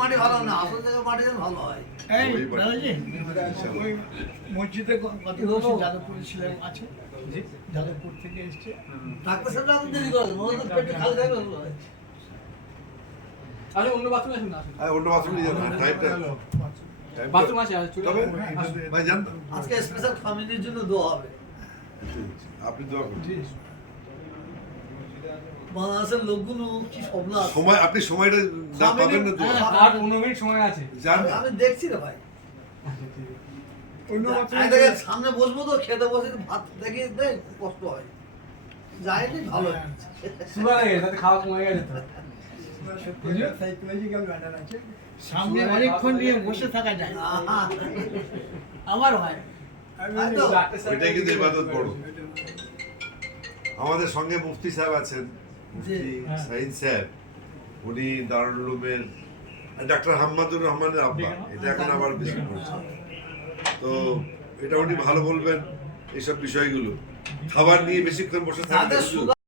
মাটি ভালো না, আসল জায়গায় মাটি যেন ভালো হয়। এই দাদাজি, ওই মসজিদে কত বছর যাদবপুরে ছিলেন আছে, যাদবপুর থেকে এসছে। ডাক্তার সাহেব এখন দেরি করেন, ওদের তো পেটে খালি থাকবে ভালো হয়। আরে অন্য বাথরুমে আসুন না, আসুন। হ্যাঁ, অন্য বাথরুম নিয়ে যাবেন, টাইমটা বাথরুম আছে, চলে তবে আসুন। ভাই জান তো? আজকে স্পেশাল ফ্যামিলির জন্য দোয়া হবে। আপনি দোয়া করুন। বাংলাদেশের লোকগুলো কি স্বপ্ন আছে। সময় আপনি সময়টা না পাবেন না তো হ্যাঁ, আর 15 মিনিট সময় আছে। জান আমি দেখছি রে ভাই। অন্য আমি দেখে সামনে বসবো তো, খেতে বসে ভাত দেখে দেয়, খুব কষ্ট হয়। যাইনি ভালো। সুরা লাগে, তাতে খাওয়া কমে গেছে তো। সাইকোলজিক্যাল ম্যাটার আছে, সামনে অনেকক্ষণ নিয়ে বসে থাকা যায়। আহা, আমার হয় তাই তো? ওইটা কিন্তু ইবাদত বড়। আমাদের সঙ্গে মুফতি সাহেব আছেন, মুফতি সাইদ সাহেব, উনি দারুল উলুমের ডাক্তার হাম্মাদুর রহমানের আব্বা, এটা এখন আবার বেশি করছে। তো এটা উনি ভালো বলবেন এইসব বিষয়গুলো, খাবার নিয়ে বেশিক্ষণ বসে যাদের থাকবেন। সুগার